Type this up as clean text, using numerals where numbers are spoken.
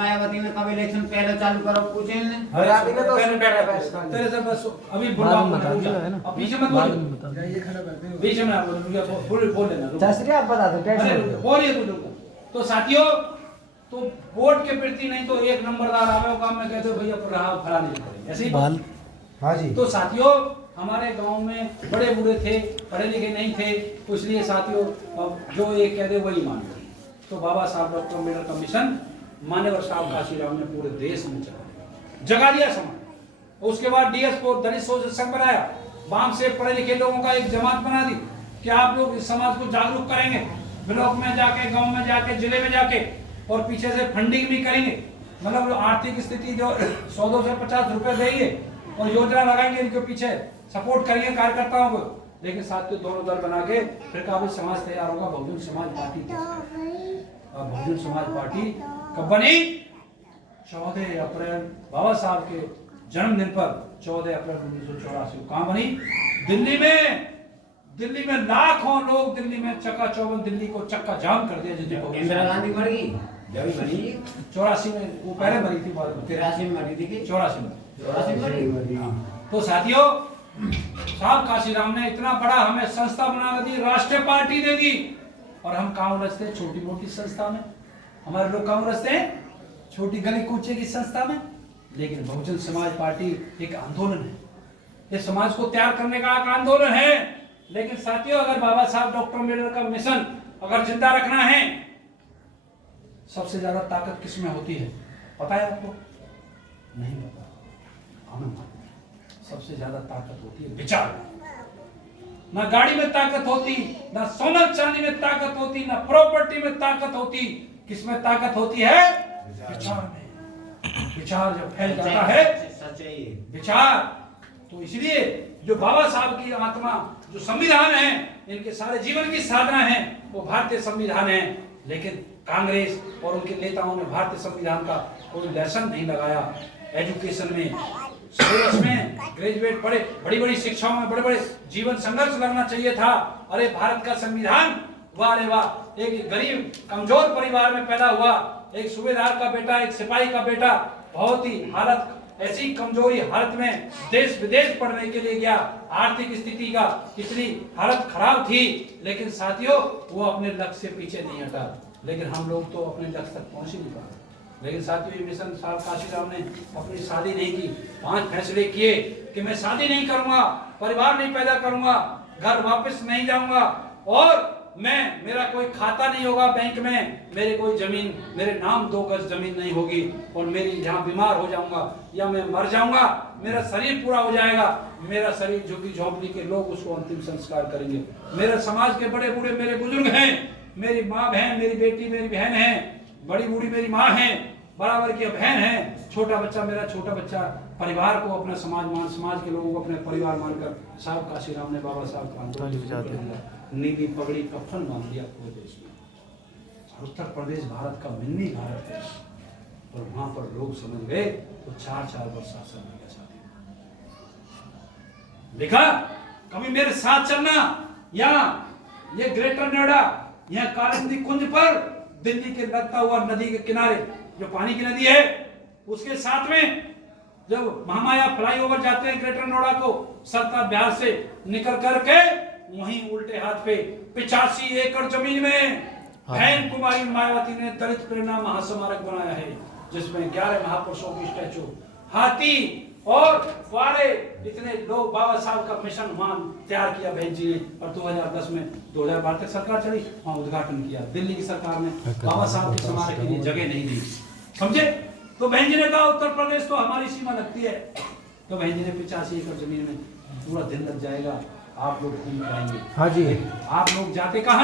मायावती ने कब इलेक्शन पहले चालू करो पूछे ने मायावती ने तो तेरे से बस अभी बुलवा अब पीछे मत बोल बीच में आप बोल लेना जसरी आप बता दो कैसे बोलिए तू लोग। तो साथियों, तो वोट के प्रति नहीं तो एक नंबरदार आवे काम में कहते हो भैया फला नहीं करेंगे ऐसे ही। हाँ जी। तो साथियों, हमारे गांव में बड़े बूढ़े थे, पढ़े लिखे नहीं थे, तो इसलिए साथियों अब जो ये कहते वही मानते। तो बाबा साहब डॉक्टर अम्बेडकर का मिशन मान्यवर साहब काशीराम ने पूरे देश में जगा दिया समाज। उसके बाद डीएस को दलित सोशल संघ बनाया, वाम से पढ़े लिखे लोगों का एक जमात बना दी कि आप लोग इस समाज को जागरूक करेंगे, ब्लॉक में जाके, गांव में जाके, जिले में जाके, और पीछे से फंडिंग भी करेंगे। मतलब आर्थिक स्थिति जो 100 से 50 रुपए देंगे और योजना लगाएंगे, इनके पीछे सपोर्ट करेंगे कार्यकर्ताओं को। लेकिन साथ में दोनों दल बना के फिर काबिल समाज तैयार होगा, बहुजन समाज पार्टी। और बहुजन समाज पार्टी कब बनी? 14 अप्रैल बाबा साहब के जन्मदिन पर 14 अप्रैल 1984 कहाँ बनी? दिल्ली में। दिल्ली में लाखों लोग, दिल्ली में चकाचौंध दिल्ली को चक्का जाम कर दिया। जिसने इंदिरा गांधी मर गई जब बनी 84 में, वो पहले मरी थी, बाद में 83 में मरी थी, 84 में। 84 में मरी। तो साथियों, साहब काशीराम ने इतना बड़ा हमें संस्था बना दी, राष्ट्रीय पार्टी दे दी, और हम काम रचते हैं छोटी मोटी संस्था में। हमारे लोग काम रचते हैं छोटी गली कूचे की संस्था में। लेकिन बहुजन समाज पार्टी एक आंदोलन है, ये समाज को तैयार करने का एक आंदोलन है। लेकिन साथियों, अगर बाबा साहब डॉक्टर अम्बेडकर का मिशन अगर जिंदा रखना है, सबसे ज्यादा ताकत किसमें होती है पता है आपको? नहीं पता। हमें सबसे ज्यादा ताकत होती है विचार में। ना गाड़ी में ताकत होती, ना सोना चांदी में ताकत होती, ना प्रॉपर्टी में ताकत होती। किसमें ताकत होती है? विचार में। विचार जब फैल जाता है, विचार, तो इसलिए जो बाबा साहब की आत्मा, जो संविधान है, इनके सारे जीवन की साधना है, वो भारतीय संविधान है। लेकिन कांग्रेस और उनके नेताओं ने भारतीय संविधान का कोई लेसन नहीं लगाया। एजुकेशन में, स्कूल्स में ग्रेजुएट पढ़े, बड़ी बड़ी शिक्षाओं में बड़े बड़े जीवन संघर्ष लगना चाहिए था। अरे भारत का संविधान, वाह रे वाह, एक गरीब कमजोर परिवार में पैदा हुआ, एक सूबेदार का बेटा, एक सिपाही का बेटा, बहुत ही हालत ऐसी कमजोरी हालत में देश विदेश पढ़ने के लिए गया। आर्थिक स्थिति का कितनी हालत खराब थी, लेकिन साथियों वो अपने लक्ष्य से पीछे नहीं हटा। लेकिन हम लोग तो अपने लक्ष्य तक पहुंच ही नहीं पाए। लेकिन साथियों, ये मिशन साहब काशीराम ने अपनी शादी नहीं की, 5 फैसले किए कि मैं शादी नहीं करूंगा, परिवार नहीं पैदा करूंगा, घर वापस नहीं जाऊंगा, और मैं, मेरा कोई खाता नहीं होगा बैंक में, मेरे कोई जमीन, मेरे नाम 2 गज जमीन नहीं होगी, और मेरी जहाँ बीमार हो जाऊंगा या मैं मर जाऊंगा, मेरा शरीर पूरा हो जाएगा, मेरा शरीर झुग्गी झोंपड़ी के लोग उसको अंतिम संस्कार करेंगे। मेरे समाज के बड़े बूढ़े मेरे बुजुर्ग हैं, मेरी माँ बहन, मेरी बेटी मेरी बहन है, बड़ी बूढ़ी मेरी माँ है, बराबर की बहन है, छोटा बच्चा मेरा छोटा बच्चा, परिवार को अपना समाज के लोगों को अपने परिवार मानकर साहब काशीराम ने, बाबा साहब का आंदोलन, नीली पगड़ी कफन बांध दिया पूरे देश में। उत्तर प्रदेश भारत का मिनी भारत है, और वहां पर लोग समझ गए तो 4-4 वर्ष शासन में गया। देखा, कभी मेरे साथ चलना, यहाँ ये ग्रेटर नोएडा, यहाँ कालिंदी कुंज पर दिल्ली के लगता हुआ नदी के किनारे, जो पानी की नदी है, उसके साथ में जब महामाया फ्लाईओवर जाते हैं ग्रेटर नोएडा को, सरता बिहार से निकल करके वहीं उल्टे हाथ पे 85 एकड़ जमीन में बहन कुमारी मायावती ने दलित प्रेरणा महास्मारक बनाया है, जिसमें 11 महापुरुषों की स्टैचू, हाथी और फुआरे, इतने लोग, बाबा साहब का मिशन वहां तैयार किया बहन जी ने। और 2010 में 2012 तक सरकार चली, वहां उद्घाटन किया। दिल्ली की सरकार ने बाबा साहब के स्मारक के लिए जगह नहीं दी, समझे? तो बहन जी ने कहा उत्तर प्रदेश तो हमारी सीमा लगती है, तो बहन जी ने 85 एकड़ जमीन में पूरा दिन लग जाएगा, आप लोग घूम पाएंगे। हाँ जी। आप लोग जाते कहाँ?